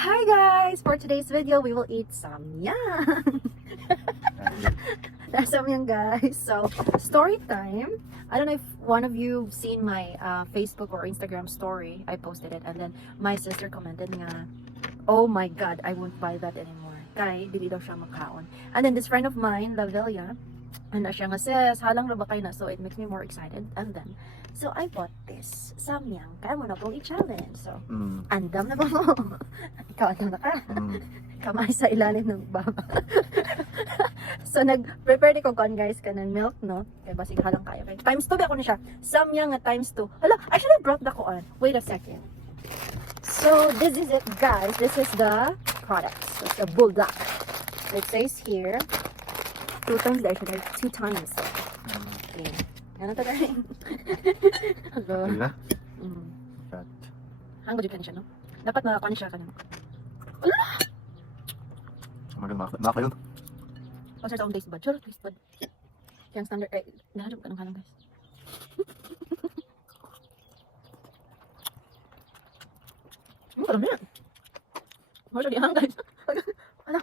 Hi guys! For today's video, we will eat samyang. That's samyang guys. So, story time. I don't know if one of you have seen my Facebook or Instagram story. I posted it and then my sister commented nga, oh my god, I won't buy that anymore. Kay, dili daw siya makaon. And then this friend of mine, Lavelia, and siya nga sis, halang ra ba kayo na? So it makes me more excited. And then, so I bought this samyang. Kaya mo na pong i-challenge. So, andam na ba mo? Ikaw andam na ka. Kamay sa ilalim ng baba. So, nag-prepare di ko kon guys ka ng milk, no? Kaya basig halang kayo. Okay? Times 2 ba ako na siya? Samyang nga times 2. Hala, I should have brought the koan. Wait a second. So, this is it guys. This is the product. So, it's a bulldog. It says here, 2 times there. Should I 2 times? Okay. Ano to guys? Hello. Wala? Kat. Hanggang dyan siya, no? Dapat makakuha siya ka na. Maka yun. Pasar sa akong taste bud. Sure, taste bud. Kaya ang standard, eh, nahadap ka ng halang guys. Parang yan. Mara siya dihang guys. Ano?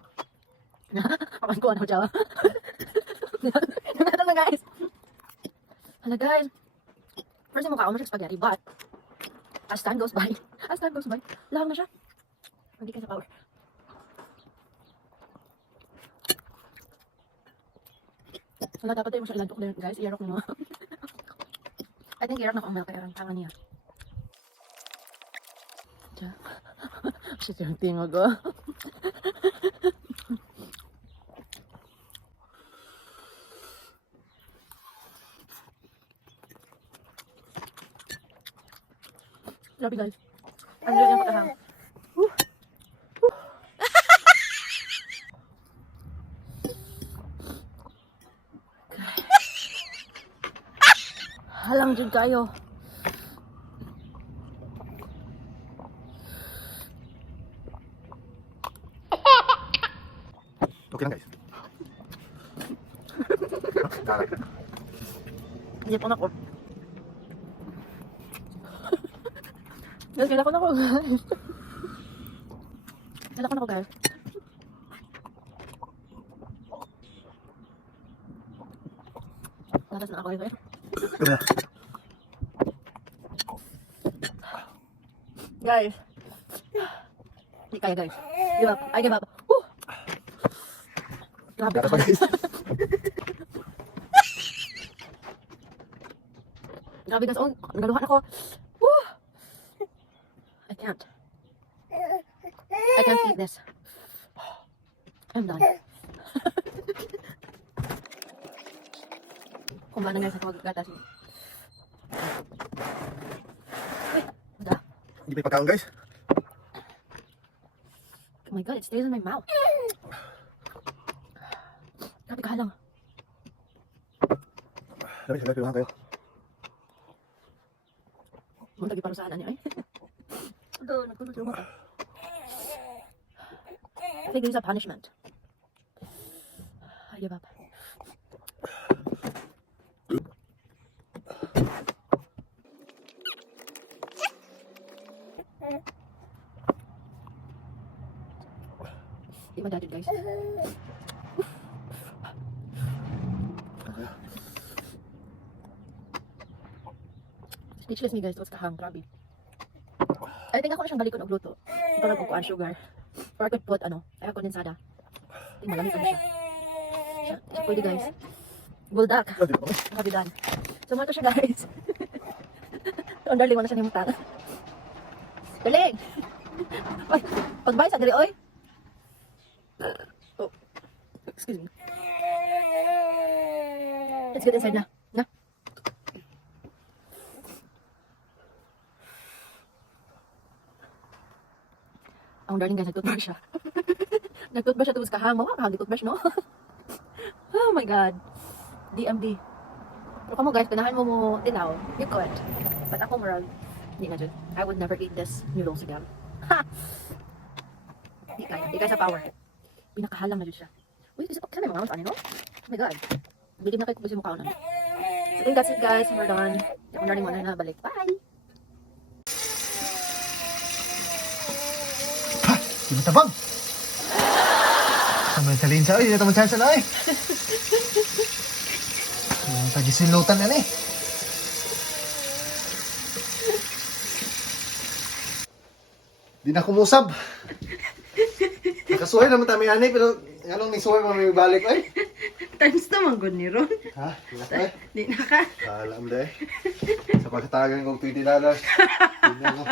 Kapan ko ano siya. Nangatang na guys. Hala guys. First yung mukha ako siya spaghetti, but as time goes by, lahang na siya. Hindi ka sa power. Wala, dapat tayo mo siya ilantok na yun, guys. Iyarok mo. I think iyarok na ko ang milk. Kaya ang tangan niya. Diya. Shit yung tingog ko. Grabe guys. Ang lula yung patahang. Halang dyan kayo. Okay lang guys. Kalat. Hindi po na ko. Guys, kailangan ako guys. Kailangan ako guys. Lalas na ako guys. Guys. Hindi kaya guys. Give up. I give up. Woo! Grabe Dapat pa guys. Grabe guys. Oh, nagaluhan ako. Woo! I can't. I can't eat this. I'm done. Kumain na guys ako magagatas. Wala. Hindi pa pagkaon guys. Oh my god, it stays in my mouth. Grabe ka lang. Sabi sila piluhan kayo. Munta giparusahan niya eh. Ito, nagtulog yung mata. I think this is a punishment. I give up. Di madadid guys. Speechless me guys, ito kahang, grabe. I think ako na siyang balikon og luto. Ito lang kung kuhaan sugar. Or I could put, ay kondensada. Tingnan, malamig ano siya. Siya pwede guys. Buldak. Grabe dan. So, mga to siya guys. Ang darling, wala siya nimutang. Darling! Oy, pagbay sa dali, oy. Oh, excuse me. Let's get inside na. Na. Ang darling guys, nag-toothbrush siya. Nag-toothbrush siya tuwis kahang. Mawakahang di-toothbrush, no? Oh my god. DMD. Pero kamo guys, ganahan mo tinaw. You could. But ako marag, hindi na dyan. I would never eat this noodles again. Ha! Di kaya sa power. Pinakahalang na dyan siya. Uy, kasi pa mga ano, no? Oh my god. Bilib na kayo kung gusto mo kaunan. So I think that's it guys. We're done. Ako na rin muna na balik. Bye! Di matabang. Sama salin sa oy, dito man sa oy. Tagisilutan na ni. Di na kumusab. Nakasuhay naman kami ani pero anong ni suhay pa may balik ay? Times naman good ni Ron. Ha? Di na ka? Di na ka. Alam deh. Sa pagkatagan kong $20. Di na no.